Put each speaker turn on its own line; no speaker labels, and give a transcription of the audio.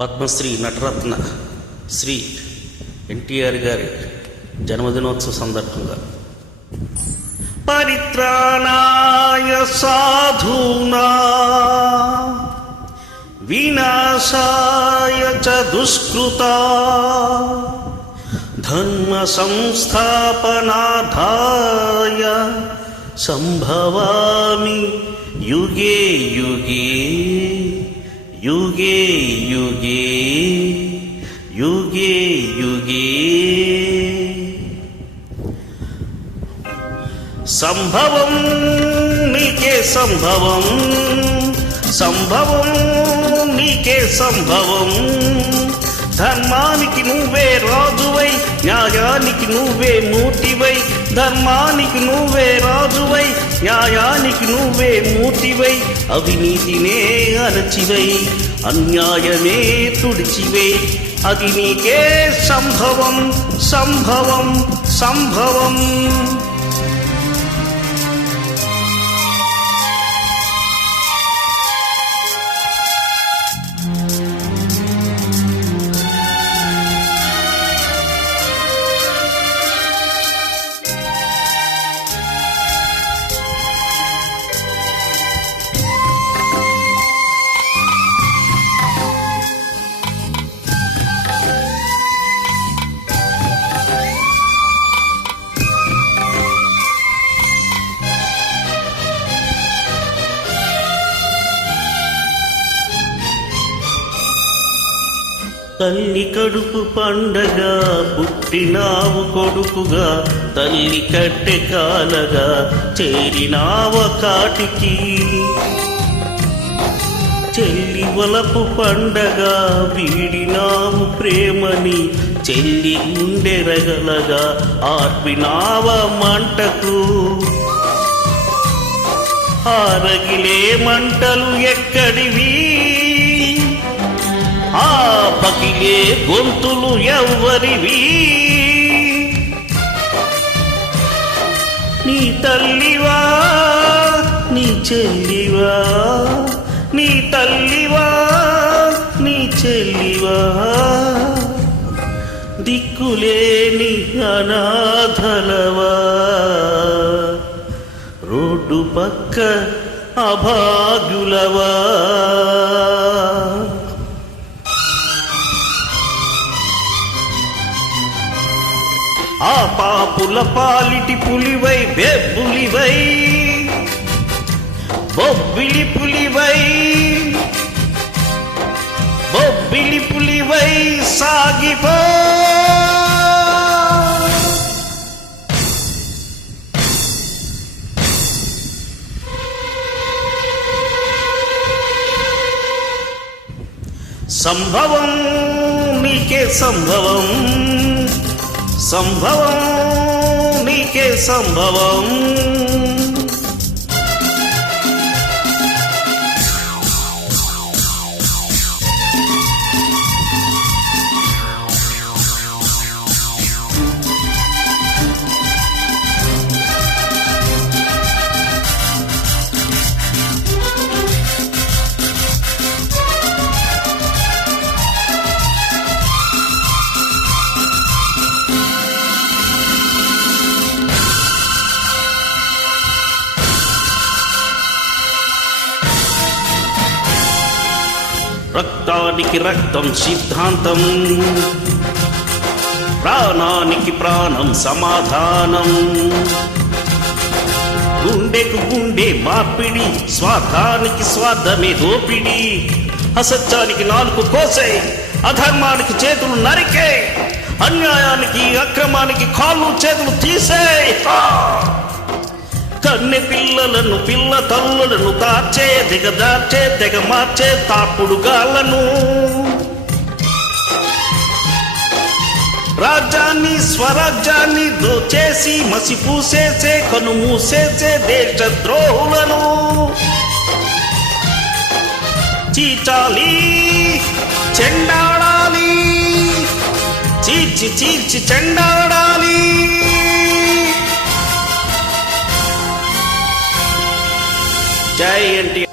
పద్మశ్రీ నటరత్న శ్రీ ఎన్టీఆర్ గారి జన్మదినోత్సవ సందర్భంగా. పరిత్రాణాయ సాధూనా వినాశాయ చ దుష్కృత ధర్మ సంస్థాపనాధాయ సంభవామి యుగే యుగే యుగే యుగే యుగే యుగే సంభవం నీకే సంభవం సంభవం నీకే సంభవం ధర్మానికి నువ్వే రాజు న్యాయానికి నువ్వే మూర్తివై ధర్మానికి నువ్వే రాజువై న్యాయానికి నువ్వే మూర్తివై అవినీతినే అరచివై అన్యాయమే తుడిచివే. అది నీకే సంభవం సంభవం సంభవం. తల్లి కడుపు పండగ పుట్టినావు కొడుకుగా తల్లి కట్టె కాలగా చేరినావ కాటికి. చెల్లి వలపు పండగ వీడినావు ప్రేమని చెల్లి గుండె రగలగా ఆర్పినావ మంటకు. ఆరగిలే మంటలు ఎక్కడివి? ఆ గొంతులు ఎవ్వరివి నీ తల్లివా నీ చెల్లివా? నీ తల్లివా నీ చెల్లివా? దిక్కులేని అనాథలవా? రోడ్డు పక్క అభాగ్యులవా? ఆ పాపుల పాలిటి పులివై బెబ్బులివై బొబ్బిలి పులివై. బొబ్బిలి పులివై సాగిపో సంభవం నీకే సంభవం. సంభవం నీకే సంభవం. రక్తానికి రక్తం సిద్ధాంతం. ప్రాణానికి ప్రాణం సమాధానం. గుండెకు గుండె మార్పిడి స్వార్థానికి స్వార్థమే దోపిడి. అసత్యానికి నాలుగు కోసే అధర్మానికి చేతులు నరికే అన్యాయానికి అక్రమానికి కాళ్ళు చేతులు తీసే. కన్ని పిల్లలను పిల్ల తల్లులను దాచే దిగదార్చే తెగ మార్చే తాపుడు గాలను రాజ్యాన్ని స్వరాజ్యాన్ని దోచేసి మసి పూసేసే కను మూసేసే దేశ ద్రోహులను చీచాలి చెండాడాలి చీల్చి చీల్చి చెండాడాలి. Jai NT